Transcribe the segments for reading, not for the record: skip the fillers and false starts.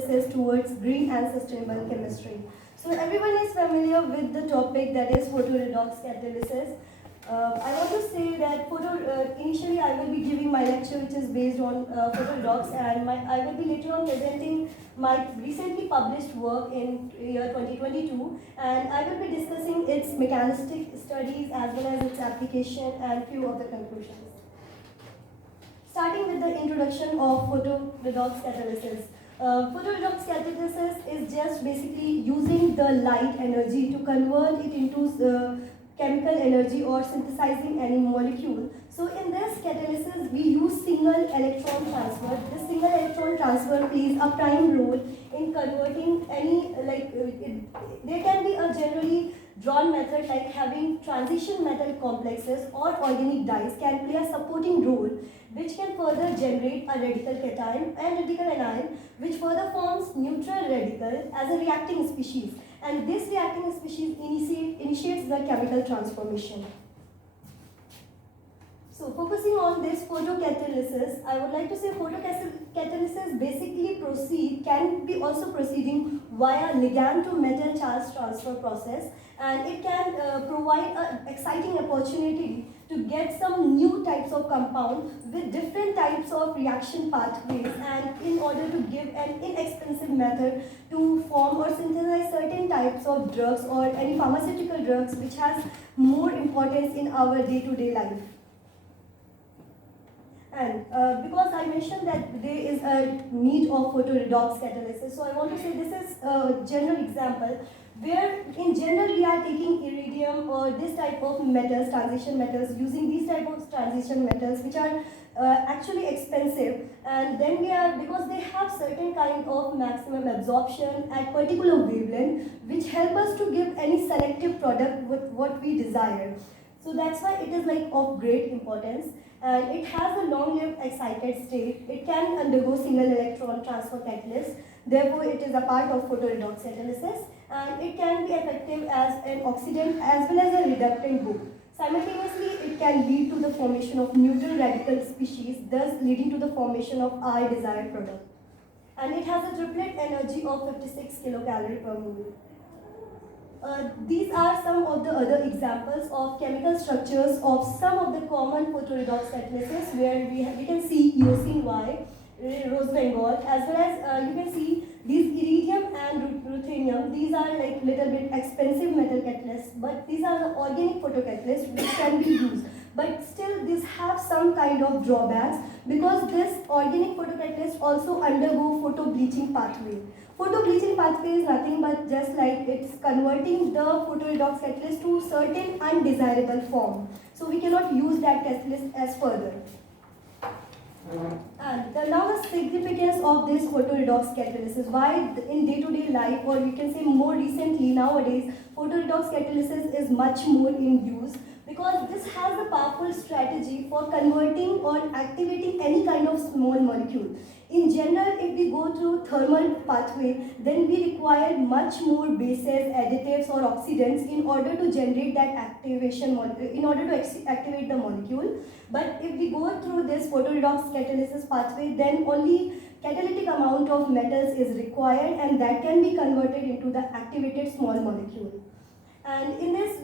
synthesis towards green and sustainable chemistry. So everyone is familiar with the topic that is photoredox catalysis. I want to say that initially I will be giving my lecture which is based on photoredox, and I will be later on presenting my recently published work in year 2022, and I will be discussing its mechanistic studies as well as its application and few of the conclusions. Starting with the introduction of photoredox catalysis. Photoredox catalysis is just basically using the light energy to convert it into chemical energy or synthesizing any molecule. So in this catalysis, we use single electron transfer. This single electron transfer plays a prime role in converting any, there can be a generally drawn method like having transition metal complexes or organic dyes can play a supporting role which can further generate a radical cation and radical anion, which further forms neutral radical as a reacting species, and this reacting species initiates the chemical transformation. So focusing on this photocatalysis, I would like to say photocatalysis basically can be also proceeding via ligand to metal charge transfer process, and it can provide an exciting opportunity to get some new types of compound with different types of reaction pathways, and in order to give an inexpensive method to form or synthesize certain types of drugs or any pharmaceutical drugs which has more importance in our day-to-day life. And because I mentioned that there is a need of photoredox catalysis, so I want to say this is a general example where in general we are taking iridium or this type of metals, transition metals, using these type of transition metals which are actually expensive, and then because they have certain kind of maximum absorption at particular wavelength which help us to give any selective product with what we desire. So that's why it is like of great importance, and it has a long-lived excited state. It can undergo single electron transfer catalyst. Therefore, it is a part of photoredox catalysis, and it can be effective as an oxidant as well as a reductant both. Simultaneously, it can lead to the formation of neutral radical species, thus leading to the formation of our desired product. And it has a triplet energy of 56 kilocalorie per mole. These are some of the other examples of chemical structures of some of the common photoredox catalysis where we can see eosine Y, rose bengal, as well as you can see these iridium and ruthenium. These are like little bit expensive metal catalysts, but these are the organic photocatalysts which can be used. But still these have some kind of drawbacks because this organic photocatalyst also undergo photo bleaching pathway. Photo bleaching pathway is nothing but just like it's converting the photoredox catalyst to certain undesirable form. So we cannot use that catalyst as further. And now the significance of this photoredox catalysis, why in day-to-day life, or we can say more recently nowadays, photoredox catalysis is much more in use, because this has a powerful strategy for converting or activating any kind of small molecule. In general, if we go through thermal pathway, then we require much more bases, additives or oxidants in order to generate that activation, in order to activate the molecule. But if we go through this photoredox catalysis pathway, then only catalytic amount of metals is required, and that can be converted into the activated small molecule. And in this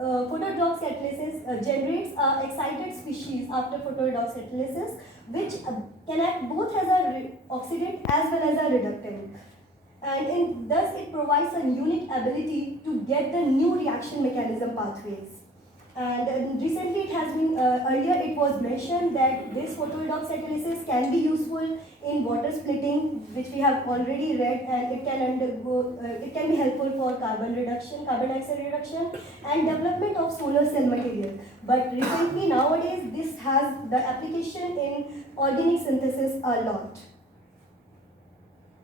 photoredox catalysis generates excited species after photoredox catalysis, which can act both as an oxidant as well as a reductant. And thus it provides a unique ability to get the new reaction mechanism pathways. And recently it has been, earlier it was mentioned that this photoredox catalysis can be useful in water splitting, which we have already read, and it can be helpful for carbon dioxide reduction, and development of solar cell material. But recently nowadays this has the application in organic synthesis a lot.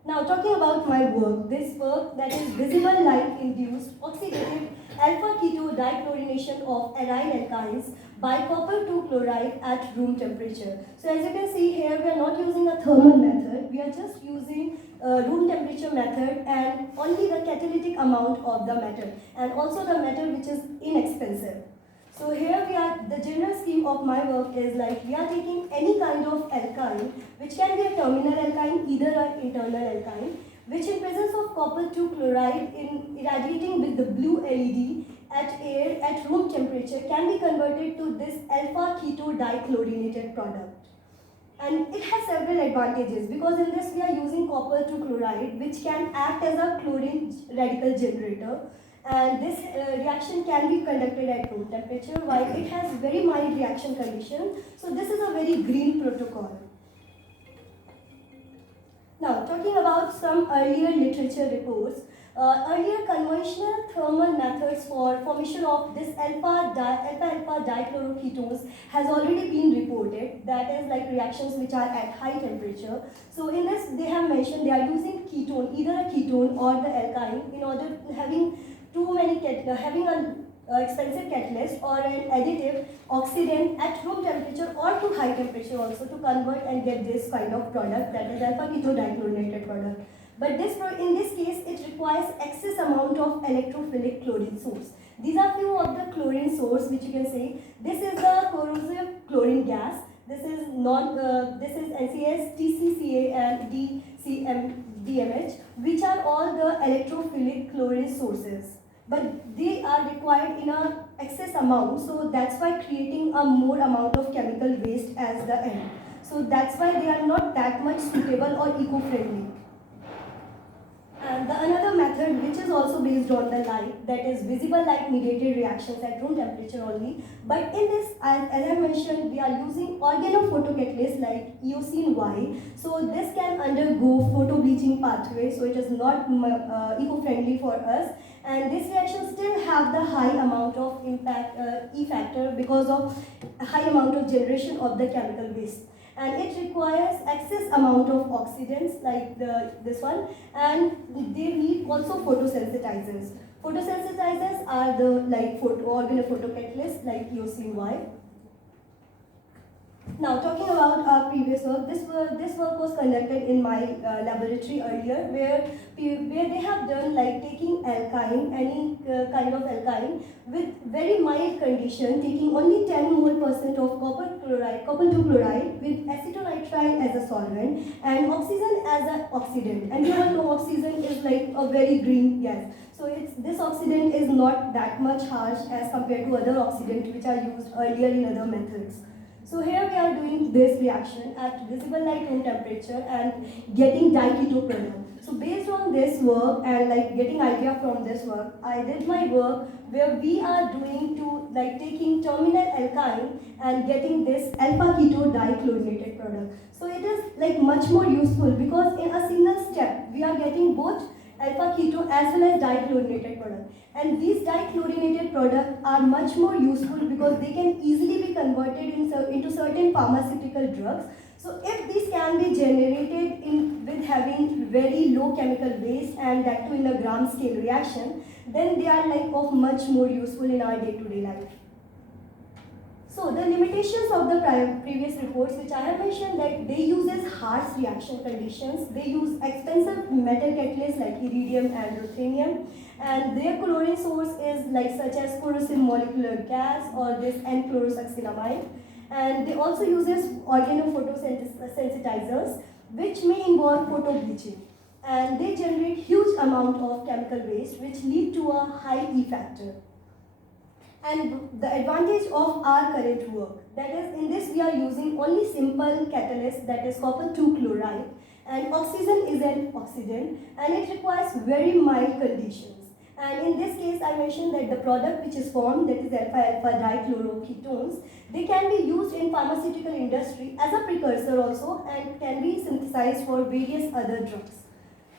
Now talking about my work, this work that is visible light induced oxidative alpha keto dichlorination of aryl alkynes by copper 2 chloride at room temperature. So as you can see here, we are not using a thermal method, we are just using room temperature method and only the catalytic amount of the metal, and also the metal which is inexpensive. So here we are, the general scheme of my work is like we are taking any kind of alkyne, which can be a terminal alkyne, either an internal alkyne, which in presence of copper 2 chloride in irradiating with the blue LED at air at room temperature can be converted to this alpha keto dichlorinated product. And it has several advantages because in this we are using copper 2 chloride, which can act as a chlorine radical generator, and this reaction can be conducted at room temperature while it has very mild reaction condition. So this is a very green protocol. Now talking about some earlier literature reports, earlier conventional thermal methods for formation of this alpha dichloroketones has already been reported, that is like reactions which are at high temperature. So in this they have mentioned they are using ketone, either a ketone or the alkyne, in order having having an expensive catalyst or an additive oxidant at room temperature or to high temperature also to convert and get this kind of product, that is alpha keto dichlorinated product. But in this case it requires excess amount of electrophilic chlorine source. These are few of the chlorine source which you can see. This is the corrosive chlorine gas. This is NCS, TCCA and DMH, which are all the electrophilic chlorine sources. But they are required in a excess amount, so that's why creating a more amount of chemical waste as the end. So that's why they are not that much suitable or eco-friendly. And the another method which is also based on the light, that is visible light mediated reactions at room temperature only. But in this, as I mentioned, we are using organophotocatalyst like eosine Y. So this can undergo photo bleaching pathway, so it is not eco-friendly for us. And this reaction still have the high amount of impact E factor because of high amount of generation of the chemical waste. And it requires excess amount of oxidants like this one, and they need also photosensitizers. Photosensitizers are the like organophotocatalysts like eosine Y. Now talking about our previous work, this work was conducted in my laboratory earlier, where they have done like taking alkyne, any kind of alkyne with very mild condition, taking only 10 mole% of copper 2 chloride with acetonitrile as a solvent and oxygen as an oxidant. And you all know oxygen is like a very green gas. So this oxidant is not that much harsh as compared to other oxidants which are used earlier in other methods. So here we are doing this reaction at visible light room temperature and getting diketo product. So based on this work and like getting idea from this work, I did my work where we are doing to like taking terminal alkyne and getting this alpha keto dichlorinated product. So it is like much more useful because in a single step we are getting both alpha keto as well as dichlorinated product. And these dichlorinated products are much more useful because they can easily be converted into certain pharmaceutical drugs. So if these can be generated with having very low chemical waste and that too in a gram scale reaction, then they are like of much more useful in our day-to-day life. So the limitations of the previous reports which I have mentioned, that they uses harsh reaction conditions, they use expensive metal catalysts like iridium and ruthenium, and their chlorine source is like such as corrosive molecular gas or this N-chlorosuccinamide, and they also uses organophotosensitizers which may involve photo bleaching, and they generate huge amount of chemical waste which lead to a high E factor. And the advantage of our current work, that is in this we are using only simple catalyst, that is copper 2 chloride, and oxygen is an oxidant, and it requires very mild conditions. And in this case I mentioned that the product which is formed, that is alpha dichloroketones, they can be used in pharmaceutical industry as a precursor also and can be synthesized for various other drugs.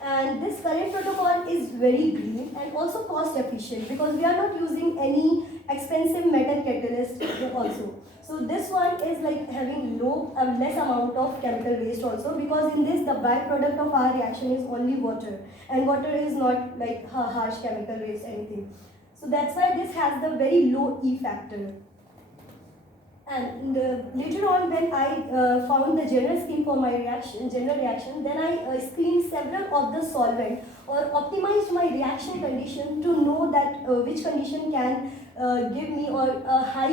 And this current protocol is very green and also cost efficient because we are not using any expensive metal catalyst also. So this one is like having less amount of chemical waste also, because in this the byproduct of our reaction is only water, and water is not like harsh chemical waste anything. So that's why this has the very low E factor. And later on, when I found the general scheme for my general reaction, then I screened several of the solvent or optimized my reaction condition to know that which condition can give me or a high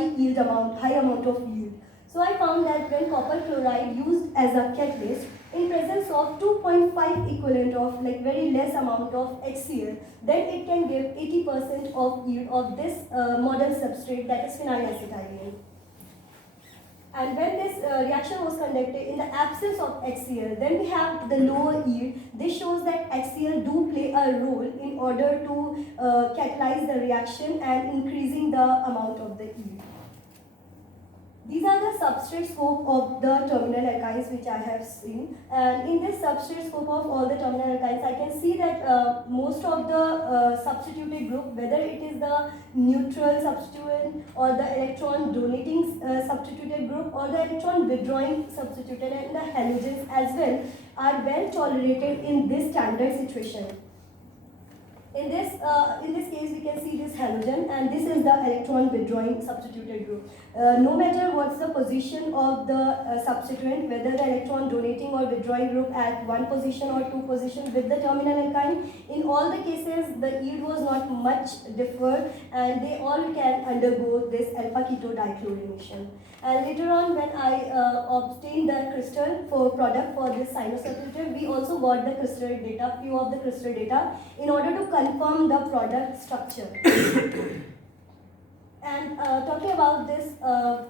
amount of yield. So I found that when copper chloride used as a catalyst in presence of 2.5 equivalent of like very less amount of HCl, then it can give 80% of yield of this model substrate, that is phenylacetylenine. And when this reaction was conducted in the absence of HCl, then we have the lower yield. This shows that HCl do play a role in order to catalyze the reaction and increasing the amount of the yield. These are the substrate scope of the terminal alkynes which I have seen. And in this substrate scope of all the terminal alkynes, I can see that most of the substituted group, whether it is the neutral substituent or the electron donating substituted group or the electron withdrawing substituted, and the halogens as are well tolerated in this standard situation. In this case, we can see this halogen, and this is the electron withdrawing substituted group. No matter what's the position of the substituent, whether the electron donating or withdrawing group at one position or two positions with the terminal alkyne, in all the cases, the yield was not much differ, and they all can undergo this alpha keto dichlorination. And later on, when I obtained the crystal for product for this sinusocclusive, we also got the crystal data, few of the crystal data, in order to confirm the product structure. And talking about this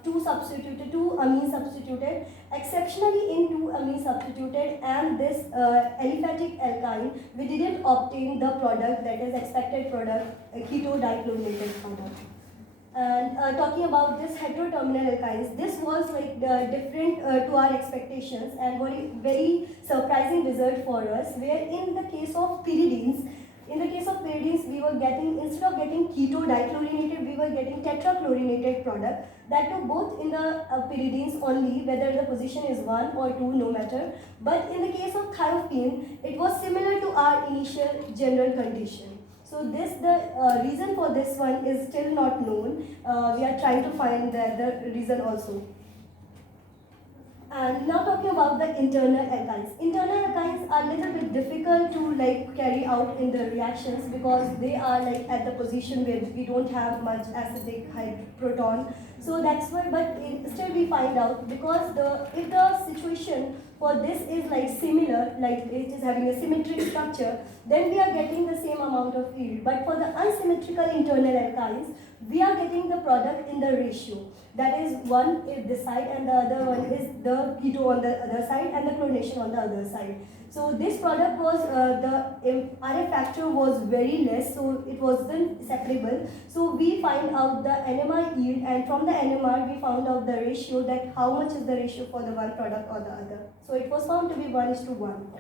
two amine substituted, exceptionally in two amine substituted and this aliphatic alkyne, we didn't obtain the product, that is expected product, keto dichlorinated product. And talking about this heteroterminal alkynes, this was like different to our expectations and very surprising result for us, where in the case of pyridines, we were getting, instead of getting keto dichlorinated, we were getting tetrachlorinated product. That too both in the pyridines only, whether the position is 1 or 2, no matter. But in the case of thiophene, it was similar to our initial general condition. So the reason for this one is still not known. We are trying to find the reason also. And now talking about the internal alkynes. Internal alkynes are a little bit difficult to like carry out in the reactions because they are like at the position where we don't have much acidic proton. So that's why, but still we find out, because if the situation for this is like similar, like it is having a symmetric structure, then we are getting the same amount of yield. But for the unsymmetrical internal alkynes, we are getting the product in the ratio. That is, one is this side and the other one is the keto on the other side and the chlorination on the other side. So this product was, the RF factor was very less, so it wasn't separable. So we find out the NMR yield, and from the NMR we found out the ratio, that how much is the ratio for the one product or the other. So it was found to be 1:1.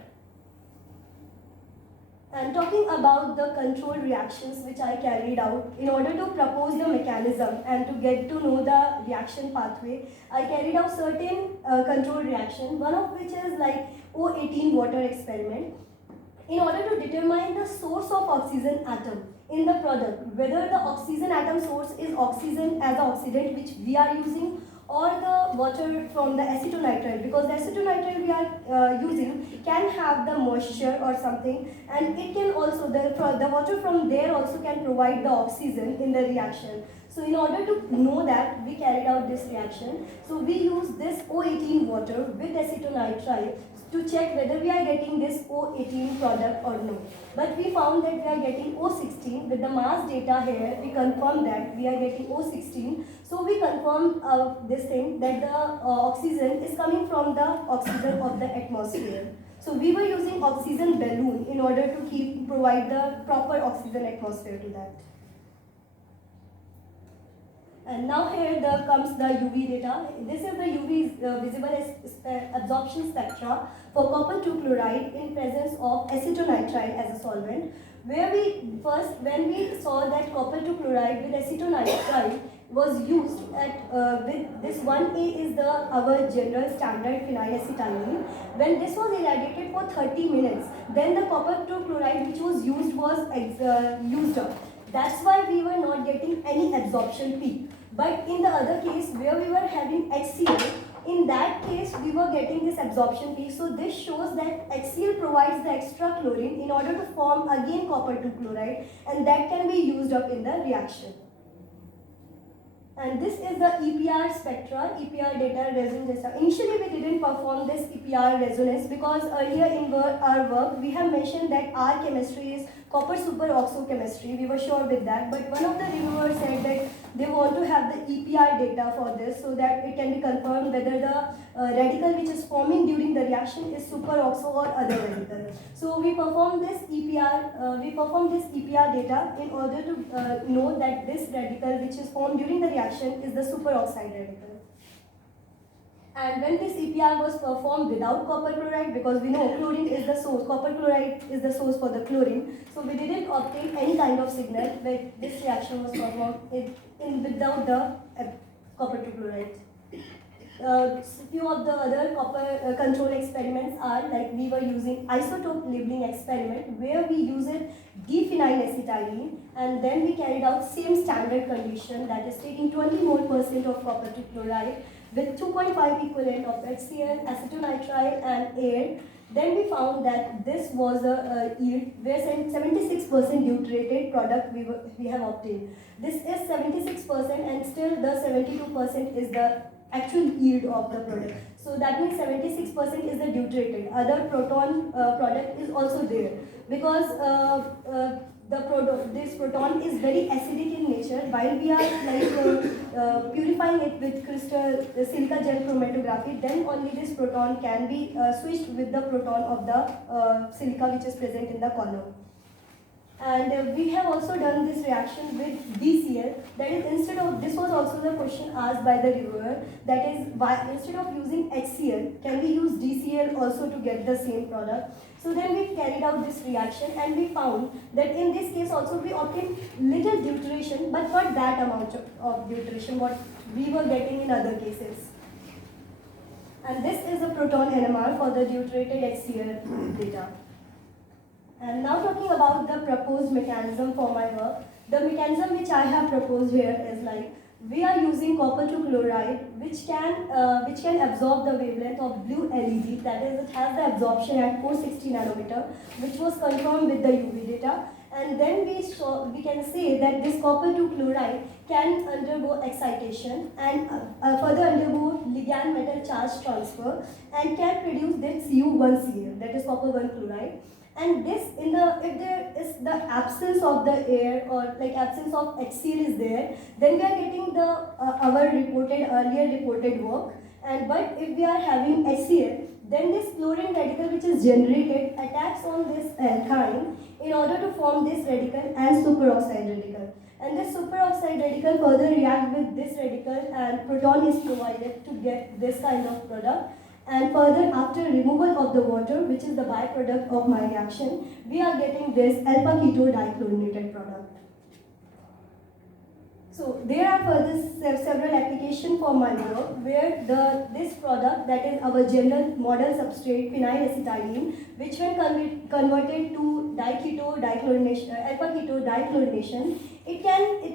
And talking about the control reactions which I carried out, in order to propose the mechanism and to get to know the reaction pathway, I carried out certain control reaction, one of which is like O18 water experiment, in order to determine the source of oxygen atom in the product, whether the oxygen atom source is oxygen as an oxidant which we are using, or the water from the acetonitrile, because the acetonitrile we are using can have the moisture or something, and it can also, the water from there also can provide the oxygen in the reaction. So in order to know that, we carried out this reaction. So we use this O18 water with acetonitrile to check whether we are getting this O18 product or no. But we found that we are getting O16. With the mass data here, we confirm that we are getting O16. So we confirm this thing, that the oxygen is coming from the oxygen of the atmosphere. So we were using oxygen balloon in order to provide the proper oxygen atmosphere to that. And now here comes the UV data. This is the UV visible absorption spectra for copper 2 chloride in presence of acetonitrile as a solvent, where when we saw that copper 2 chloride with acetonitrile was used at, with this 1A is our general standard phenylacetylene. When this was irradiated for 30 minutes, then the copper 2 chloride which was used was used up. That's why we were not getting any absorption peak. But in the other case where we were having HCl, in that case we were getting this absorption peak. So this shows that HCl provides the extra chlorine in order to form again copper 2 chloride, and that can be used up in the reaction. And this is the EPR spectra, EPR data resonance data. Initially we didn't perform this EPR resonance because earlier in our work we have mentioned that our chemistry is copper superoxo chemistry. We were sure with that, but one of the reviewers said that they want to have the EPR data for this so that it can be confirmed whether the radical which is forming during the reaction is superoxo or other radical. So we performed this EPR data in order to know that this radical which is formed during the reaction is the superoxide radical. And when this EPR was performed without copper chloride, because we know chlorine is the source, copper chloride is the source for the chlorine, so we didn't obtain any kind of signal when this reaction was performed without the copper 2 chloride. Few of the other copper control experiments are like we were using isotope labeling experiment where we used D-phenylacetylene, and then we carried out same standard condition, that is taking 20 mole% of copper 2 chloride with 2.5 equivalent of HCl, acetonitrile and air. Then we found that this was a yield where 76% deuterated product we have obtained. This is 76% and still the 72% is the actual yield of the product. So that means 76% is the deuterated. Other proton product is also there because this proton is very acidic in nature. While we are purifying it with crystal silica gel chromatography, then only this proton can be switched with the proton of the silica which is present in the column. And we have also done this reaction with DCl. That is, instead of, this was also the question asked by the reviewer, that is, why instead of using HCl, can we use DCl also to get the same product? So then we carried out this reaction and we found that in this case also we obtained little deuteration, but not that amount of deuteration what we were getting in other cases. And this is the proton NMR for the deuterated HCl data. And now talking about the proposed mechanism for my work, the mechanism which I have proposed here is like, we are using copper 2 chloride which can absorb the wavelength of blue LED, that is, it has the absorption at 460 nanometer, which was confirmed with the UV data. And then we can say that this copper 2 chloride can undergo excitation and further undergo ligand metal charge transfer and can produce this Cu1Cl, that is copper 1 chloride. And this, if there is the absence of the air or like absence of HCl is there, then we are getting the our earlier reported work. And but if we are having HCl, then this fluorine radical which is generated attacks on this alkyne in order to form this radical and superoxide radical. And this superoxide radical further reacts with this radical and proton is provided to get this kind of product. And further, after removal of the water, which is the byproduct of my reaction, we are getting this alpha keto dichlorinated product. So there are further several applications for my work where this product, that is our general model substrate phenylacetylene, which when converted to alpha keto dichlorination, it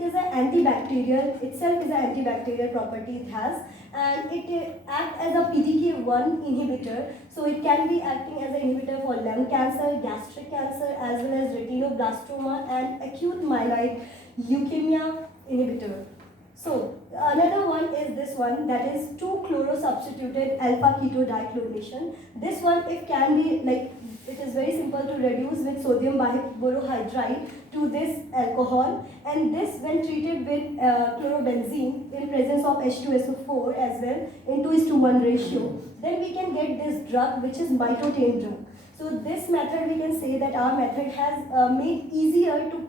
is an antibacterial, itself is an antibacterial property it has, and it acts as a PDK1 inhibitor, so it can be acting as an inhibitor for lung cancer, gastric cancer, as well as retinoblastoma and acute myeloid leukemia inhibitor. So another one is this one, that is 2-chloro-substituted alpha keto dichlorination. This one, it can be like, it is very simple to reduce with sodium borohydride to this alcohol, and this when treated with chlorobenzene in presence of H2SO4 as well in 2:1 ratio, then we can get this drug which is mitotane drug. So this method, we can say that our method has made easier to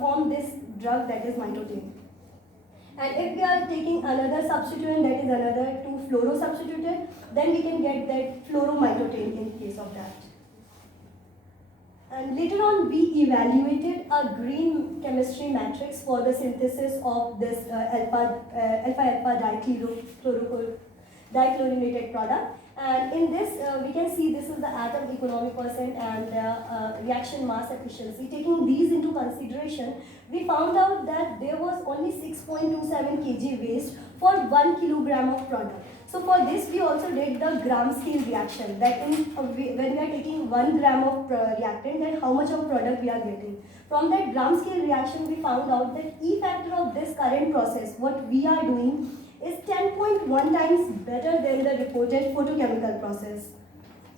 form this drug, that is mitotane. And if we are taking another substituent, that is another 2-fluoro-substituted, then we can get that fluoromitotane in case of that. And later on, we evaluated a green chemistry matrix for the synthesis of this alpha dichlorinated product. And in this, we can see this is the atom economic percent and reaction mass efficiency. Taking these into consideration, we found out that there was only 6.27 kg waste for 1 kilogram of product. So for this, we also did the gram scale reaction, that in when we are taking 1 gram of reactant, then how much of product we are getting. From that gram scale reaction, we found out that E factor of this current process, what we are doing, is 10.1 times better than the reported photochemical process.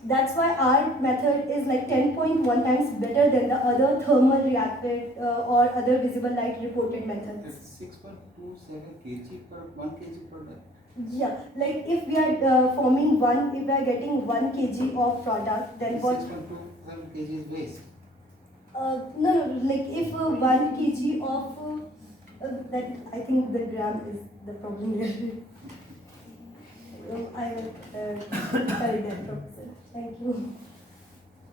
That's why our method is like 10.1 times better than the other thermal reacted or other visible light reported methods. It's 6.27 kg per 1 kg product. Yeah, like if we are forming one, if we are getting 1 kg of product, then what? 6.27 kg is waste. No, like if 1 kg of that, I think the gram is the problem here. I will correct that, Professor. Thank you.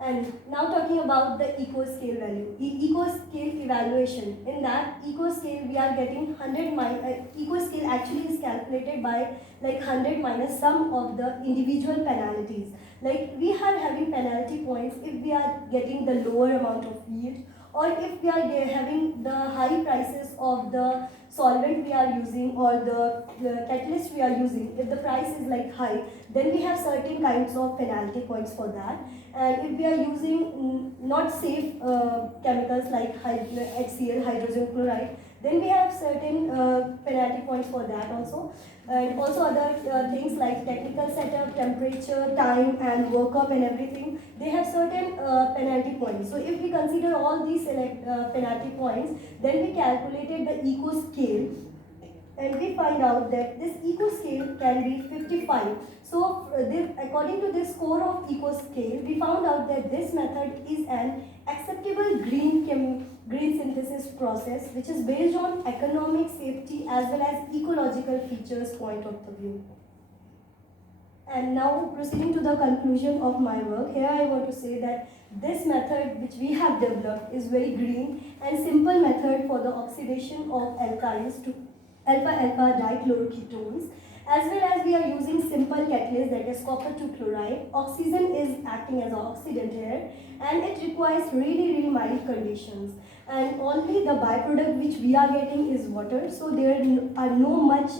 And now talking about the eco-scale value, eco-scale evaluation. In that eco-scale, we are getting 100 eco-scale actually is calculated by like 100 minus sum of the individual penalties. Like we are having penalty points if we are getting the lower amount of yield, or if we are having the high prices of the solvent we are using or the catalyst we are using. If the price is like high, then we have certain kinds of penalty points for that. And if we are using not safe chemicals like HCl, hydrogen chloride, then we have certain penalty points for that also. And also other things like technical setup, temperature, time and workup and everything, they have certain penalty points. So if we consider all these penalty points, then we calculated the eco scale, and we find out that this eco scale can be 55. So according to this score of eco scale, we found out that this method is an acceptable green synthesis process which is based on economic, safety as well as ecological features point of the view. And now proceeding to the conclusion of my work, here I want to say that this method which we have developed is very green and simple method for the oxidation of alkynes to alpha-alpha dichloroketones, as well as we are using simple catalyst, that is copper 2 chloride. Oxygen is acting as an oxidant here, and it requires really mild conditions. And only the byproduct which we are getting is water, so there are no much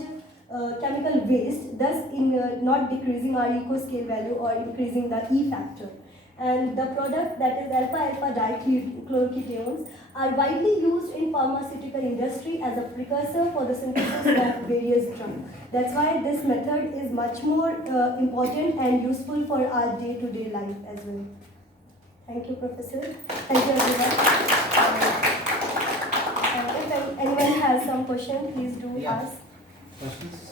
chemical waste, thus not decreasing our eco scale value or increasing the E factor. And the product, that is alpha-alpha dichloroketones, are widely used in pharmaceutical industry as a precursor for the synthesis of various drugs. That's why this method is much more important and useful for our day-to-day life as well. Thank you, Professor. Thank you, everyone. If anyone has some question, please do ask. Questions?